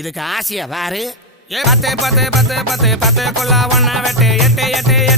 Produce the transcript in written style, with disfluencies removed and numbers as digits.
இதுக்கு ஆசையா பாரு. பத்து பத்து பத்து பத்து பத்து கொள்ளா ஒன்னா வெட்டு எட்டு எட்டு எட்டு